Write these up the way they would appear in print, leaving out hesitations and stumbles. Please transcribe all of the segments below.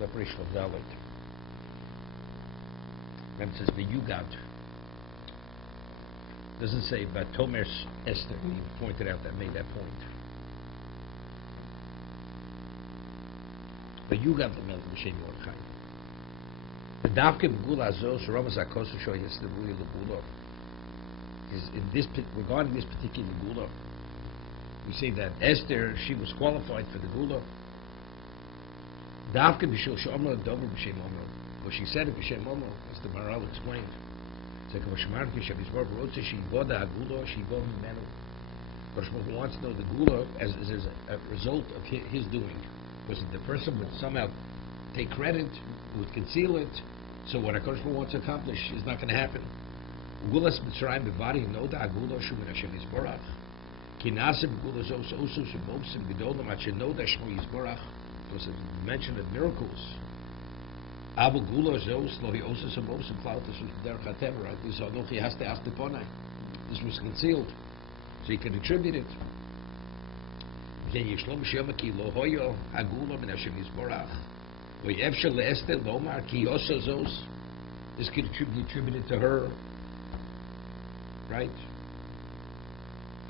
Leperish of Dalit. And it says V'yugad. Doesn't say but Tomer Esther. You pointed out that made that point. V'yugad the Melech B'Shem Mordechai. The Davke B'Gula Azos Ramas Akosu Shoy Yeslevuy L'Gula is in this regarding this particular Gula. We say that Esther, she was qualified for the Gula. Davke B'Shil Shomer Dover B'Shem Omer. What she said at B'Shem Omer, as the Maral explained. It's like Mashmar B'Shem Yisbar B'Rotze she voda Gula she voda Menu. But Shmuel wants to know the Gula as a result of his doing. Because the person would somehow take credit, would conceal it. So what HaKadosh Baruch Hu wants to accomplish is not going to happen. Gulas Mitzrayim B'Vari Noda Agula Shumin Hashem Yisborach Ki Nasib Gulas Osu Shemobsim Gedolim At Shenoda Shmo Yisborach. Because it's mentioned of miracles. Abu Gula Zos Lo Yosu Shemobsim Klautus Derech HaTeva. Right? This Anochi Haste Asteponai. This was concealed, so you can attribute it. Then Yishlom Shemaki Lo Hoyo Agula Min Hashem Yisborach. This could be attributed to her, right?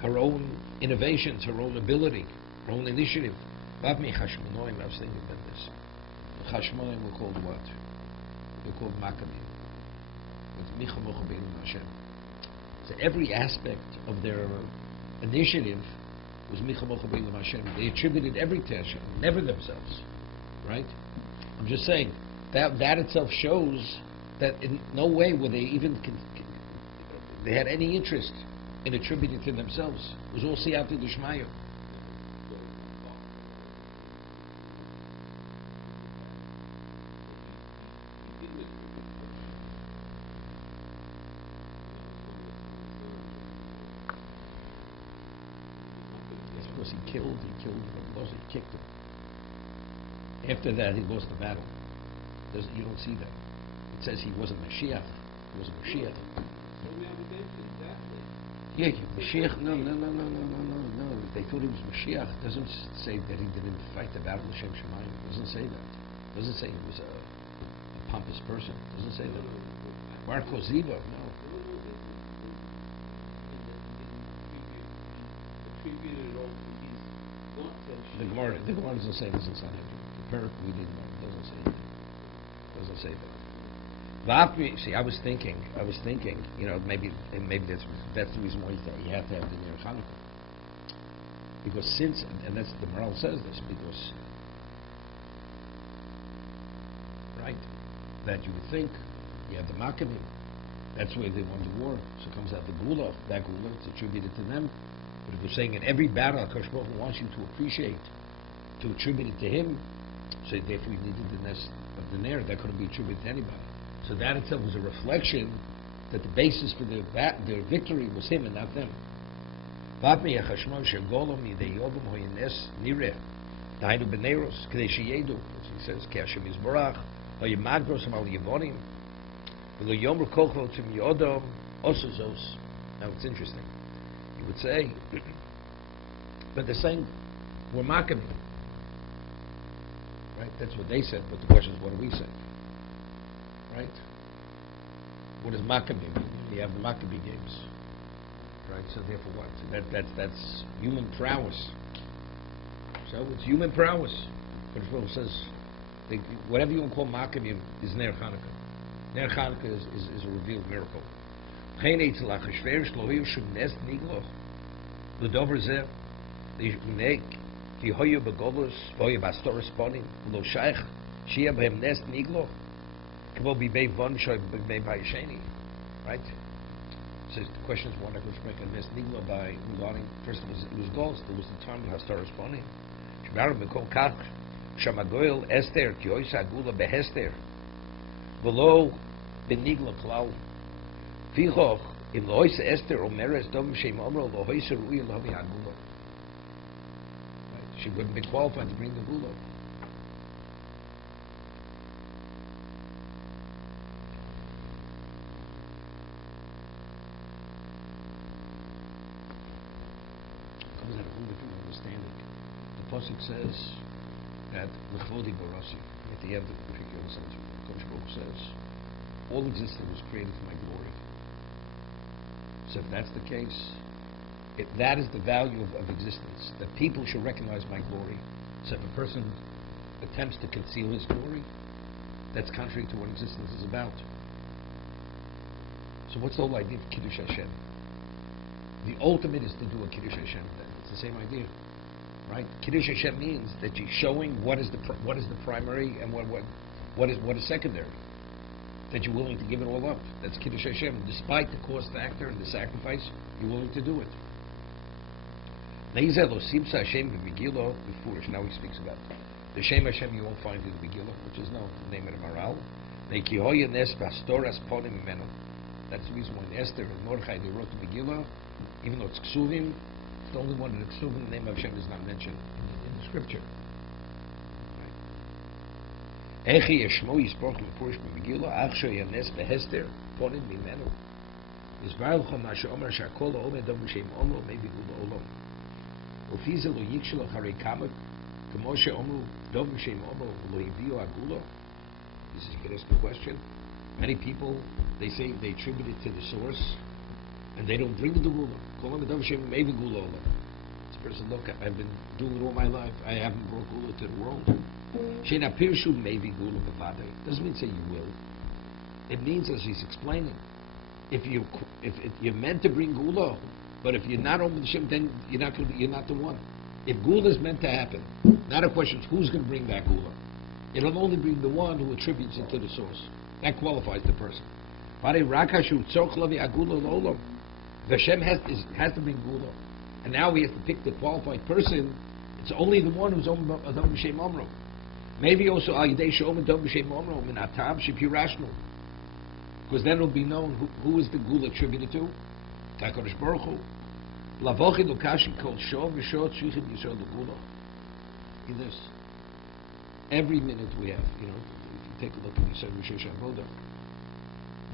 Her own innovations, her own ability, her own initiative. I was thinking about this. The Chashmonaim were called what? They're called Maccabim. So every aspect of their initiative was Micha Mocha B'Elam Hashem. They attributed everything to Hashem, never themselves, right? I'm just saying that itself shows that in no way were they even they had any interest in attributing to themselves. It was all siyata d'shmaya. It's because he killed him, kicked him. After that, he lost the battle. You don't see that. It says he wasn't Mashiach. He wasn't Mashiach. Yeah, Mashiach. No. They thought he was Mashiach. It doesn't say that he didn't fight the battle of Shem Shemayim. It doesn't say that. It doesn't say he was a pompous person. It doesn't say that. Marco Ziva, no. The Gemara doesn't say this in Sanhedrin. We didn't know. It doesn't say that. Doesn't say that. See, I was thinking, maybe that's the reason why you have to have the Ner Chanukah. Because and that's the Maral says this, because, right, that you would think you have the Maccabim, that's where they won the war, so it comes out the Gula, that Gula, it's attributed to them. But if we're saying in every battle, HaKadosh Baruch Hu wants you to appreciate, to attribute it to him, so therefore we needed the nest of the Ner, that couldn't be attributed to anybody. So that itself was a reflection that the basis for their victory was him and not them. So he says, now it's interesting. He would say, but they're saying, we're Maccabim. Right? That's what they said, but the question is, what do we say? Right? What does Maccabee mean? You have the Maccabee games. Right? So therefore what? So that's human prowess. So it's human prowess. But Shmuel says, whatever you want to call Maccabee is Ner Chanukah. Ner Chanukah is a revealed miracle. Right? So the question is, what I could make a nest nigla by regarding, first it was goals, there was the time of Hastar responding. Shamagoil Esther, Kioisa Gula Behester, below Benigla Klau, Vichoch, in Lois Esther, Omeres Dom Shem Omro, Lohoisa Rui Lovi Agula. She wouldn't be qualified to bring the Gula. Comes out a whole different understanding. The Pasuk says, that L'chlodi Barasi, at the end of the particular sentence, Kodesh Baruch says, all existence was created for my glory. So if that's the case, that is the value of existence, that people should recognize my glory. So if a person attempts to conceal his glory, that's contrary to what existence is about. So what's the whole idea of Kiddush Hashem? The ultimate is to do a Kiddush Hashem. It's the same idea, right? Kiddush Hashem means that you're showing what is the primary and what is secondary. That you're willing to give it all up. That's Kiddush Hashem. Despite the cost factor and the sacrifice, you're willing to do it. Now he speaks about it. The Shem Hashem you won't find in the Megillah, which is no the name of the Maral. That's the reason why Esther and Mordechai they wrote the Megillah, even though it's Ksuvim, it's the only one that Ksuvim, the name of Hashem is not mentioned in the scripture. Echi Yeshmo Yisborch Lepurish Megillah, Achsho Yanes Behester, Ponim Mimenu. Yisbarach HaMasha Omer Shakol Omed Dom Shem Olo Maybe Gula Olom. Ufizel Lo Yikshel Harei Kamek. Moshe Omu Dov Shem Omo Lo Yivio Agula. This is you could ask the question. Many people they say they attribute it to the source, and they don't bring the gula. Call him Dov Shem Maybe Gula. This person, look, I've been doing it all my life. I haven't brought gula to the world. Sheina Pirshu Maybe Gula Bavade doesn't mean say you will. It means, as he's explaining, if you're meant to bring gula, but if you're not over the Shem, then you're not the one. If gula is meant to happen, not a question of who's going to bring that gula. It'll only bring the one who attributes it to the source. That qualifies the person. If Hashem has to bring gula, and now he has to pick the qualified person, it's only the one who's Adam B'Shem Omro. Maybe also Al Yidei She'om Adam B'Shem Omro Min Atam Shepirashnu, because then it'll be known who is the gula attributed to. HaKadosh Baruch Hu. Lavochid Ukashi called Shov V'Shot Shichin Yisrael L'Gula. In this, every minute we have, if you take a look at the Sefer Shesh Avoda,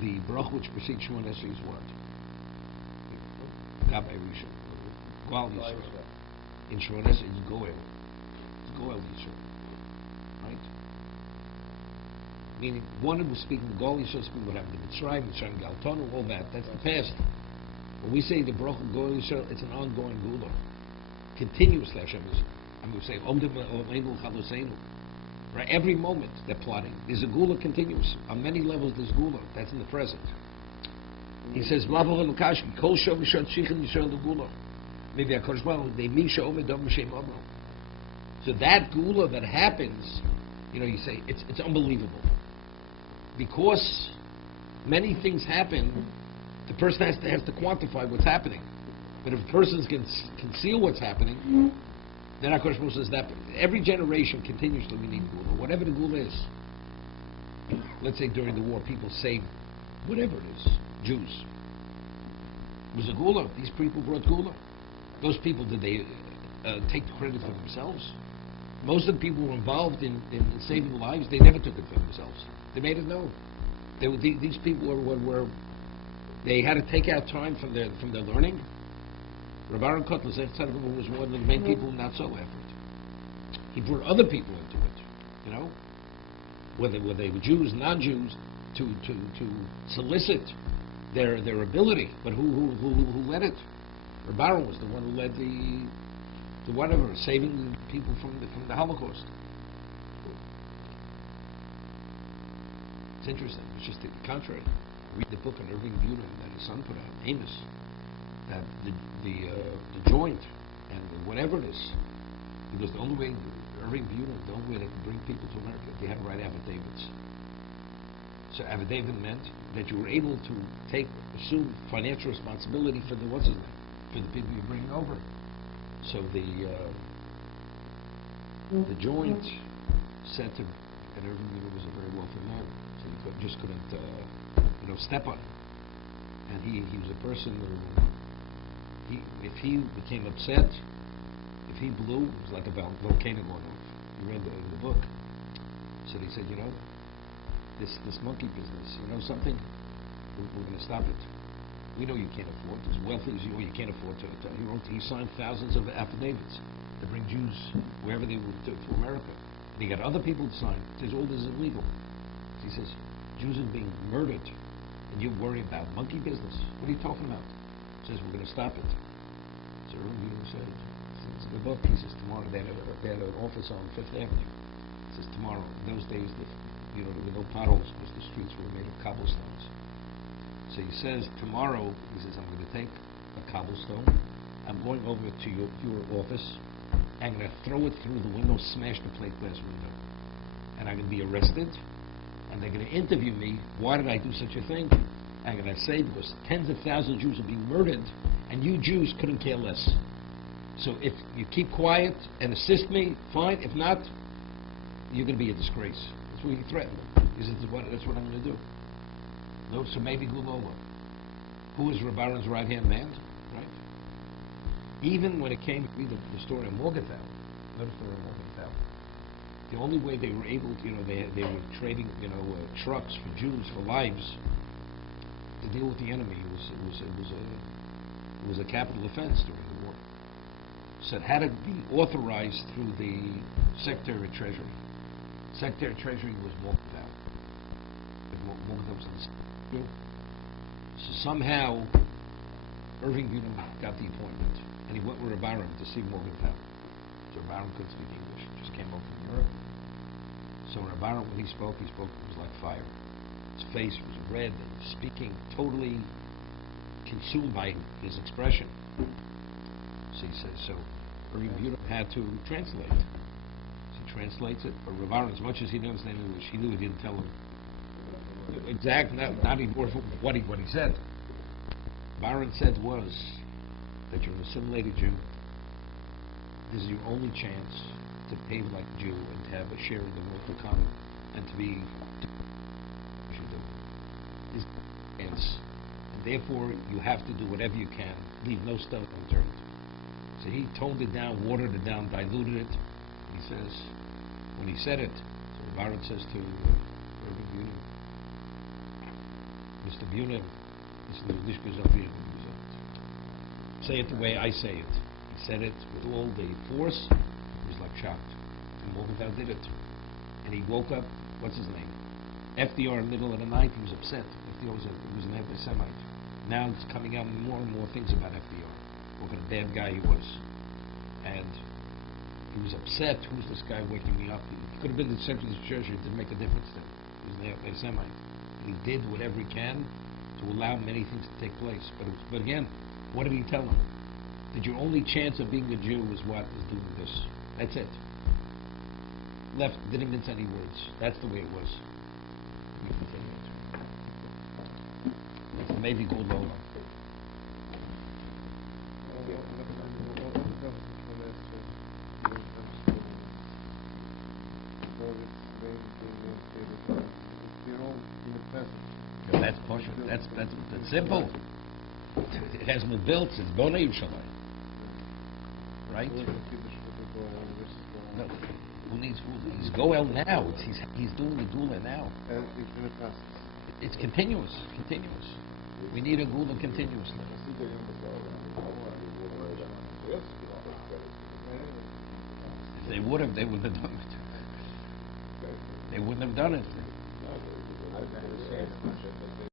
the brach which precedes Shemon Esrei is what? Gabay Rishon, Goal Yisrael. In Shemon Esrei, it's Goel. It's Goel Yisrael, right? Meaning, one was speaking the Goel Yisrael, speaking what happened in Mitzrayim Galtonu, all that. That's the past. When we say the Baruch of Goel Yisrael, it's an ongoing gula. Continuously, Hashem is, I'm going to say, right? Every moment they're plotting. There's a gula continuous. On many levels, there's gula. That's in the present. He says, maybe HaKadosh Baruch Hu, so that gula that happens, you say, it's unbelievable. Because many things happen, the person has to quantify what's happening. But if a person can conceal what's happening, then HaKadosh Baruch Hu says that every generation continuously we need gula, whatever the gula is. Let's say during the war, people saved whatever it is, Jews. It was a gula. These people brought gula. Those people, did they take the credit for themselves? Most of the people who were involved in saving lives, they never took it for themselves. They made it known. These people were they had to take out time from their learning. Rabbi Aaron Kotler was one of the main people not so effort. He brought other people into it, whether they were Jews, non-Jews, to solicit their ability. But who led it? Rabbi Aaron was the one who led the saving people from the Holocaust. It's interesting. It's just the contrary. Read the book on Irving Buter that his son put out, Amos, that the joint and whatever it is, because the only way Irving Buter, the only way they could bring people to America, they had to write affidavits. So affidavit meant that you were able to assume financial responsibility for for the people you're bringing over. So the joint said to, and Irving Buter was a very wealthy man, so he just couldn't step on him. And he was a person who, if he became upset, if he blew, it was like a volcano going off. You read in the book. So they said, this monkey business, something, we're going to stop it. We know you can't afford, as wealthy as you can't afford to. He signed thousands of affidavits to bring Jews wherever they would to America. He got other people to sign. He says all this is illegal. He says Jews are being murdered, and you worry about monkey business. What are you talking about? He says we're going to stop it. So Rabbi said, it's in the book. He says tomorrow they had an office on Fifth Avenue. He says tomorrow. In those days, there were no potholes because the streets were made of cobblestones. So he says tomorrow. He says I'm going to take a cobblestone. I'm going over to your office. I'm going to throw it through the window, smash the plate glass window, and I'm going to be arrested. And they're going to interview me. Why did I do such a thing? I'm going to say because tens of thousands of Jews are being murdered, and you Jews couldn't care less. So if you keep quiet and assist me, fine. If not, you're going to be a disgrace. That's what he threatened them. He said, that's what I'm going to do. No, so maybe Gulola. Who is Rabbi Aaron's right-hand man? Right? Even when it came to read the story of Morgenthau, notice the story of Morgenthau. The only way they were able to, they were trading, trucks for Jews for lives to deal with the enemy. It was a capital offense during the war. So it had to be authorized through the Secretary of Treasury. Secretary of Treasury was Morgenthau. Morgenthau was on the Secretary. So somehow Irving Bunim got the appointment, and he went with Rabbi Aaron to see Morgenthau. So Rabbi Aaron couldn't speak English, just came over from Europe. So Rabbi Aaron, when he spoke, it was like fire. His face was red and speaking totally consumed by his expression. So he says, so Irving Bunim had to translate. So he translates it, but Rabbi Aaron, as much as he didn't understand English, he knew he didn't tell him exactly, not even what he said. Rabbi Aaron said was that you're an assimilated Jew. This is your only chance to behave like a Jew and to have a share in the world to come and to be what you do. This chance. And therefore you have to do whatever you can. Leave no stone unturned. So he toned it down, watered it down, diluted it. He says, when he said it, so Rabbi Aaron says to Irving Bunim, Mr. Bunim, say it the way I say it. He said it with all the force. He was like shocked. And Morgenthau did it. And he woke up, what's his name? FDR in the middle of the night, he was upset. FDR was an anti-Semite. Now it's coming out more and more things about FDR. What a bad guy he was. And he was upset. Who's this guy waking me up? He could have been the Secretary of the Treasury. It didn't make a difference to him. He was an anti-Semite. And he did whatever he can to allow many things to take place. But again, what did he tell him? That your only chance of being a Jew is doing this. That's it. Left, didn't mince any words. That's the way it was. Maybe go low. That's kosher. That's simple. It has no built. It's Bona Yerushalayim. Right? No. Who needs food? He's Goel now. He's doing the Gula now. It's continuous. Continuous. We need a Gula continuously. If they would have, they wouldn't have done it. They wouldn't have done it.